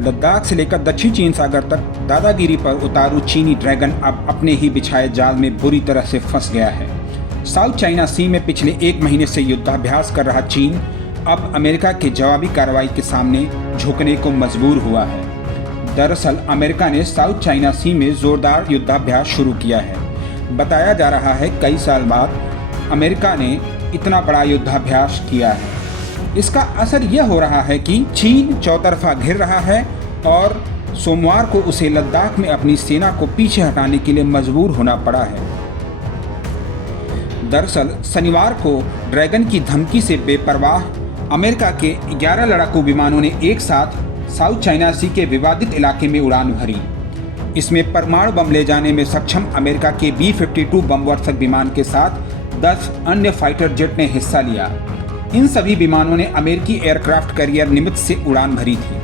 लद्दाख से लेकर दक्षिण चीन सागर तक दादागिरी पर उतारू चीनी ड्रैगन अब अपने ही बिछाए जाल में बुरी तरह से फंस गया है। साउथ चाइना सी में पिछले 1 महीने से युद्धाभ्यास कर रहा चीन अब अमेरिका के जवाबी कार्रवाई के सामने झुकने को मजबूर हुआ है। दरअसल अमेरिका ने साउथ चाइना सी में जोरदार युद्धाभ्यास शुरू किया है। बताया जा रहा है कई साल बाद अमेरिका ने इतना बड़ा युद्धाभ्यास किया है। इसका असर यह हो रहा है कि चीन चौतरफा घिर रहा है और सोमवार को उसे लद्दाख में अपनी सेना को पीछे हटाने के लिए मजबूर होना पड़ा है। दरअसल शनिवार को ड्रैगन की धमकी से बेपरवाह अमेरिका के 11 लड़ाकू विमानों ने एक साथ साउथ चाइना सी के विवादित इलाके में उड़ान भरी। इसमें परमाणु बम ले जाने में सक्षम अमेरिका के B-52 बम वर्षक विमान के साथ 10 अन्य फाइटर जेट ने हिस्सा लिया। इन सभी विमानों ने अमेरिकी एयरक्राफ्ट कैरियर निमित्त से उड़ान भरी थी।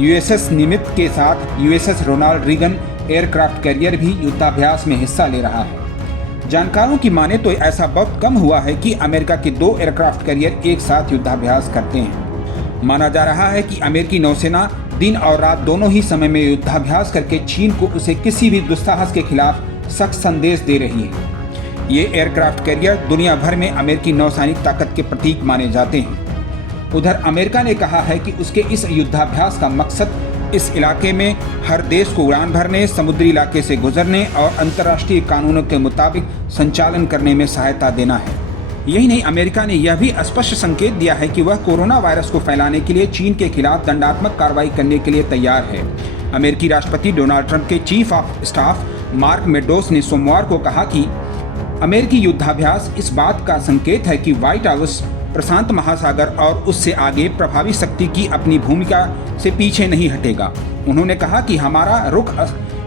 यूएसएस निमित्त के साथ USS Ronald Reagan aircraft carrier भी युद्धाभ्यास में हिस्सा ले रहा है। जानकारों की माने तो ऐसा बहुत कम हुआ है कि अमेरिका के 2 एयरक्राफ्ट कैरियर एक साथ युद्धाभ्यास करते हैं। माना जा रहा है कि अमेरिकी नौसेना दिन और रात दोनों ही समय में युद्धाभ्यास करके चीन को उसे किसी भी दुस्साहस के खिलाफ सख्त संदेश दे रही है। ये एयरक्राफ्ट कैरियर दुनिया भर में अमेरिकी नौसैनिक ताकत के प्रतीक माने जाते हैं। उधर अमेरिका ने कहा है कि उसके इस युद्धाभ्यास का मकसद इस इलाके में हर देश को उड़ान भरने, समुद्री इलाके से गुजरने और अंतर्राष्ट्रीय कानूनों के मुताबिक संचालन करने में सहायता देना है। यही नहीं, अमेरिका ने यह भी स्पष्ट संकेत दिया है कि वह कोरोना वायरस को फैलाने के लिए चीन के खिलाफ दंडात्मक कार्रवाई करने के लिए तैयार है। अमेरिकी राष्ट्रपति डोनाल्ड ट्रंप के chief of staff mark Meadows ने सोमवार को कहा कि अमेरिकी युद्धाभ्यास इस बात का संकेत है कि व्हाइट हाउस प्रशांत महासागर और उससे आगे प्रभावी शक्ति की अपनी भूमिका से पीछे नहीं हटेगा। उन्होंने कहा कि हमारा रुख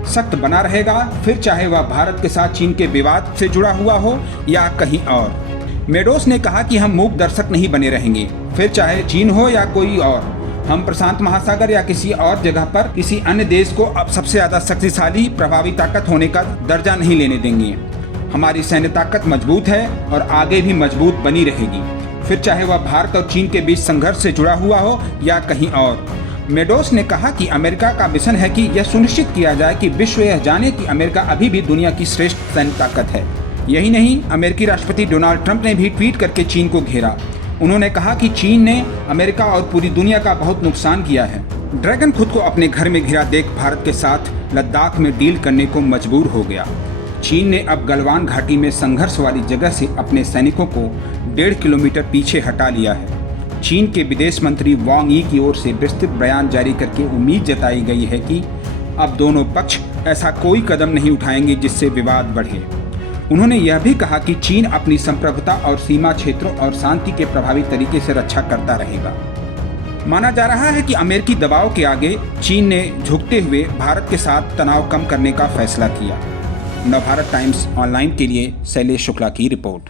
सख्त बना रहेगा, फिर चाहे वह भारत के साथ चीन के विवाद से जुड़ा हुआ हो या कहीं और। मेडोस ने कहा कि हम मूक दर्शक नहीं बने रहेंगे, फिर चाहे चीन हो या कोई और। हम प्रशांत महासागर या किसी और जगह पर किसी अन्य देश को अब सबसे ज्यादा शक्तिशाली प्रभावी ताकत होने का दर्जा नहीं लेने देंगे। हमारी सैन्य ताकत मजबूत है और आगे भी मजबूत बनी रहेगी, फिर चाहे वह भारत और चीन के बीच संघर्ष से जुड़ा हुआ हो या कहीं और। मेडोस ने कहा कि अमेरिका का मिशन है कि यह सुनिश्चित किया जाए कि विश्व यह जाने कि अमेरिका अभी भी दुनिया की श्रेष्ठ सैन्य ताकत है। यही नहीं, अमेरिकी राष्ट्रपति डोनाल्ड ट्रंप ने भी ट्वीट करके चीन को घेरा। उन्होंने कहा कि चीन ने अमेरिका और पूरी दुनिया का बहुत नुकसान किया है। ड्रैगन खुद को अपने घर में घिरा देख भारत के साथ लद्दाख में डील करने को मजबूर हो गया। चीन ने अब गलवान घाटी में संघर्ष वाली जगह से अपने सैनिकों को 1.5 किलोमीटर पीछे हटा लिया है। चीन के विदेश मंत्री वांग यी की ओर से विस्तृत बयान जारी करके उम्मीद जताई गई है कि अब दोनों पक्ष ऐसा कोई कदम नहीं उठाएंगे जिससे विवाद बढ़े। उन्होंने यह भी कहा कि चीन अपनी संप्रभुता और सीमा क्षेत्रों और शांति के प्रभावी तरीके से रक्षा करता रहेगा। माना जा रहा है कि अमेरिकी दबाव के आगे चीन ने झुकते हुए भारत के साथ तनाव कम करने का फैसला किया। नवभारत टाइम्स ऑनलाइन के लिए शैलेश शुक्ला की रिपोर्ट।